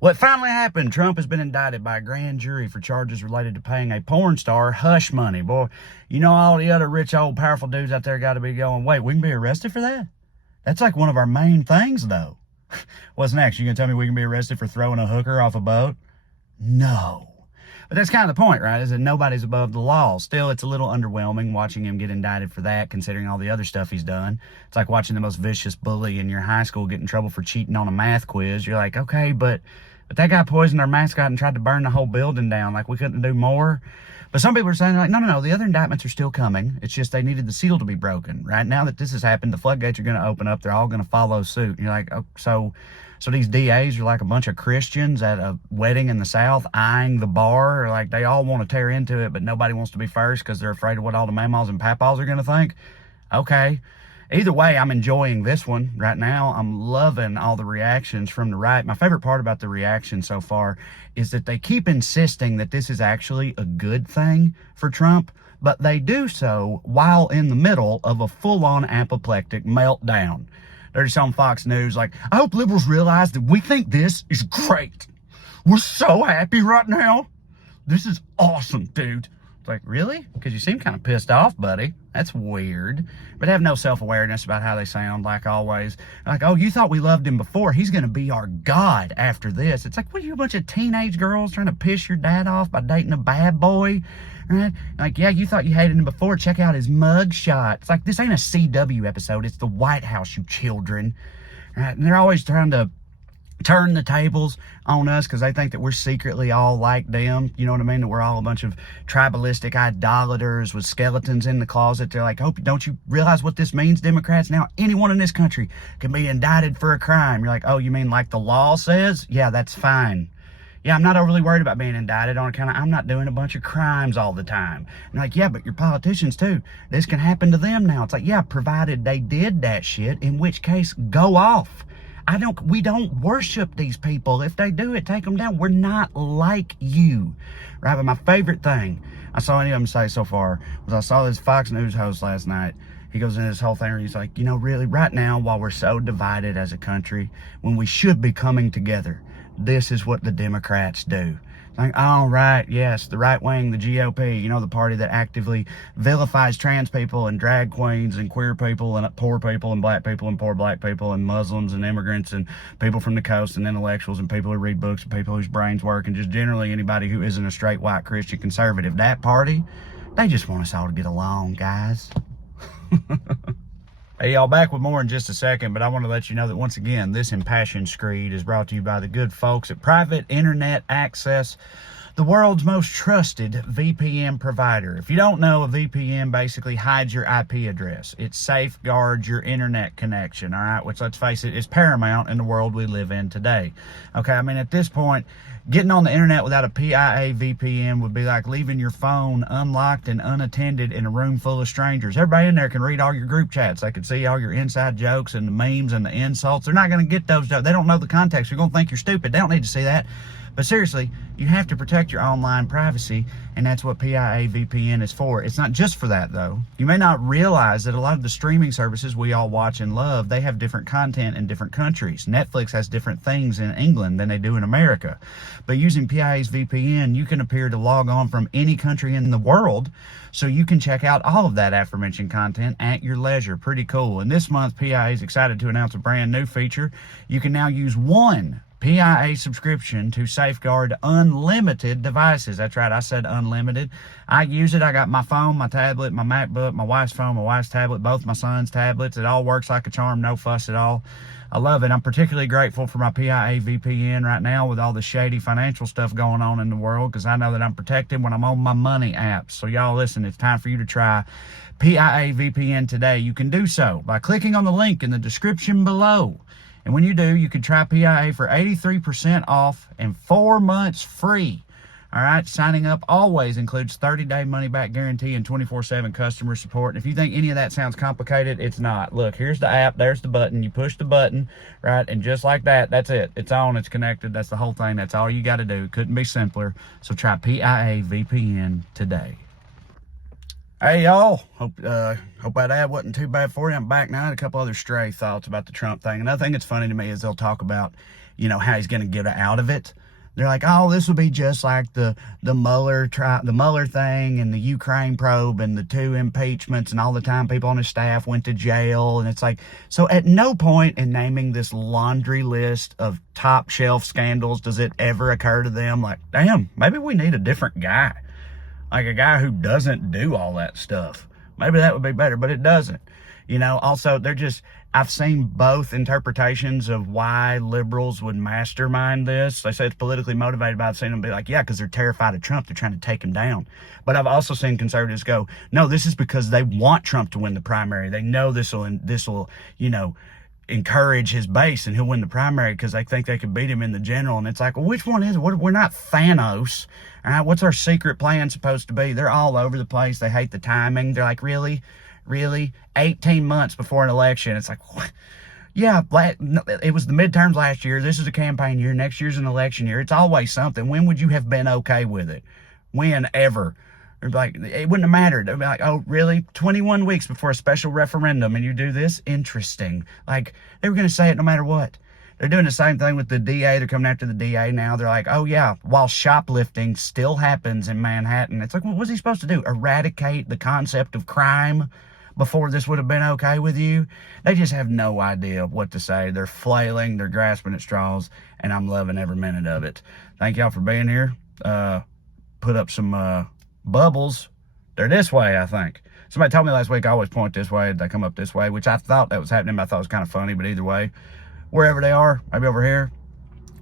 What finally happened? Trump has been indicted by a grand jury for charges related to paying a porn star hush money. Boy, you know all the other rich, old, powerful dudes out there got to be going, wait, we can be arrested for that? That's like one of our main things, though. What's next? You gonna tell me we can be arrested for throwing a hooker off a boat? No. But that's kind of the point, right? Is that nobody's above the law. Still, it's a little underwhelming watching him get indicted for that, considering all the other stuff he's done. It's like watching the most vicious bully in your high school get in trouble for cheating on a math quiz. You're like, okay, but that guy poisoned our mascot and tried to burn the whole building down. Like, we couldn't do more. But some people are saying, like, no, the other indictments are still coming. It's just they needed the seal to be broken. Right now that this has happened, the floodgates are going to open up. They're all going to follow suit. And you're like, oh, so these DAs are like a bunch of Christians at a wedding in the South eyeing the bar. Or like they all want to tear into it, but nobody wants to be first because they're afraid of what all the mamas and papas are going to think. Okay. Either way, I'm enjoying this one right now. I'm loving all the reactions from the right. My favorite part about the reaction so far is that they keep insisting that this is actually a good thing for Trump, but they do so while in the middle of a full-on apoplectic meltdown. They're just on Fox News like, I hope liberals realize that we think this is great. We're so happy right now. This is awesome, dude. It's like, really? Because you seem kind of pissed off, buddy. That's weird. But they have no self-awareness about how they sound, like always. Like, oh, you thought we loved him before. He's going to be our God after this. It's like, what are you, a bunch of teenage girls trying to piss your dad off by dating a bad boy? Right? Like, yeah, you thought you hated him before. Check out his mug shot. It's like, this ain't a CW episode. It's the White House, you children. Right? And they're always trying to turn the tables on us because they think that we're secretly all like them. You know what I mean? That we're all a bunch of tribalistic idolaters with skeletons in the closet. They're like, don't you realize what this means, Democrats? Now anyone in this country can be indicted for a crime. You're like, oh, you mean like the law says? Yeah, that's fine. Yeah, I'm not overly worried about being indicted on account of I'm not doing a bunch of crimes all the time. And like, yeah, but your politicians too. This can happen to them now. It's like, yeah, provided they did that shit, in which case, go off. We don't worship these people. If they do it, take them down. We're not like you, right? But my favorite thing I saw any of them say so far was I saw this Fox News host last night. He goes into this whole thing where he's like, you know, really, right now, while we're so divided as a country, when we should be coming together, this is what the Democrats do. Like, all right, yes, the right wing, the GOP, you know, the party that actively vilifies trans people and drag queens and queer people and poor people and black people and poor black people and Muslims and immigrants and people from the coast and intellectuals and people who read books and people whose brains work and just generally anybody who isn't a straight white Christian conservative. That party, they just want us all to get along, guys. Hey, y'all, back with more in just a second, but I want to let you know that once again, this impassioned screed is brought to you by the good folks at Private Internet Access, the world's most trusted VPN provider. If you don't know, a VPN basically hides your IP address. It safeguards your internet connection, all right, which, let's face it, is paramount in the world we live in today. Okay, I mean, at this point, getting on the internet without a PIA VPN would be like leaving your phone unlocked and unattended in a room full of strangers. Everybody in there can read all your group chats. They can see all your inside jokes and the memes and the insults. They're not going to get those jokes. They don't know the context. You're going to think you're stupid. They don't need to see that. But seriously, you have to protect your online privacy, and that's what PIA VPN is for. It's not just for that, though. You may not realize that a lot of the streaming services we all watch and love, they have different content in different countries. Netflix has different things in England than they do in America. But using PIA's VPN, you can appear to log on from any country in the world, so you can check out all of that aforementioned content at your leisure. Pretty cool. And this month, PIA is excited to announce a brand new feature. You can now use one PIA subscription to safeguard unlimited devices. That's right, I said unlimited. I use it. I got my phone, my tablet, my MacBook, my wife's phone, my wife's tablet, both my son's tablets. It all works like a charm, no fuss at all. I love it. I'm particularly grateful for my PIA VPN right now with all the shady financial stuff going on in the world, because I know that I'm protected when I'm on my money apps. So y'all listen, it's time for you to try PIA VPN today. You can do so by clicking on the link in the description below. And when you do, you can try PIA for 83% off and 4 months free. All right, signing up always includes 30-day money-back guarantee and 24/7 customer support. And if you think any of that sounds complicated, it's not. Look, here's the app. There's the button. You push the button, right? And just like that, that's it. It's on. It's connected. That's the whole thing. That's all you got to do. Couldn't be simpler. So try PIA VPN today. Hey, y'all. Hope that ad wasn't too bad for you. I'm back now. I had a couple other stray thoughts about the Trump thing. Another thing that's funny to me is they'll talk about, you know, how he's going to get out of it. They're like, oh, this will be just like the Mueller thing and the Ukraine probe and the 2 impeachments and all the time people on his staff went to jail. And it's like, so at no point in naming this laundry list of top shelf scandals does it ever occur to them like, damn, maybe we need a different guy. Like a guy who doesn't do all that stuff. Maybe that would be better, but it doesn't. You know, also, I've seen both interpretations of why liberals would mastermind this. They say it's politically motivated, but I've seen them be like, yeah, because they're terrified of Trump. They're trying to take him down. But I've also seen conservatives go, no, this is because they want Trump to win the primary. They know this will, you know, encourage his base and he'll win the primary because they think they could beat him in the general. And it's like, well, which one is it? We're not Thanos. All right, what's our secret plan supposed to be? They're all over the place. They hate the timing. They're like, really? 18 months before an election. It's like, what? Yeah, it was the midterms last year. This is a campaign year. Next year's an election year. It's always something. When would you have been okay with it? When ever? Like, it wouldn't have mattered. They'd be like, oh, really? 21 weeks before a special referendum and you do this? Interesting. Like, they were going to say it no matter what. They're doing the same thing with the DA. They're coming after the DA now. They're like, oh, yeah, while shoplifting still happens in Manhattan. It's like, well, what's he supposed to do? Eradicate the concept of crime before this would have been okay with you? They just have no idea what to say. They're flailing. They're grasping at straws, and I'm loving every minute of it. Thank y'all for being here. Put up some bubbles. They're this way, I think. Somebody told me last week I always point this way. They come up this way, which I thought that was happening, but I thought it was kind of funny. But either way, wherever they are, maybe over here.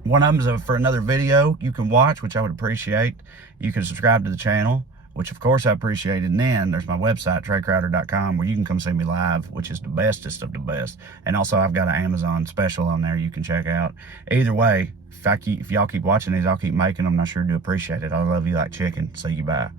One of them is for another video you can watch, which I would appreciate. You can subscribe to the channel, which of course I appreciate. And then there's my website, TreyCrowder.com, where you can come see me live, which is the bestest of the best. And also I've got an Amazon special on there you can check out. Either way, if y'all keep watching these, I'll keep making them. I sure do appreciate it. I love you like chicken. See you, bye.